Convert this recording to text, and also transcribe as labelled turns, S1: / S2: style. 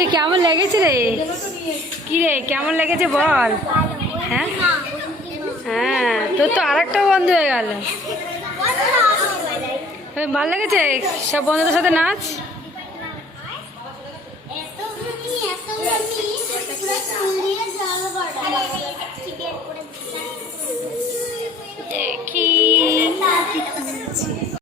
S1: এ কেমন লেগেছে রে কি রে কেমন লেগেছে বল হ্যাঁ হ্যাঁ তোর তো একটাও বন্ধ হয়ে গেল ভাল লেগেছে সব বন্ধুদের সাথে নাচ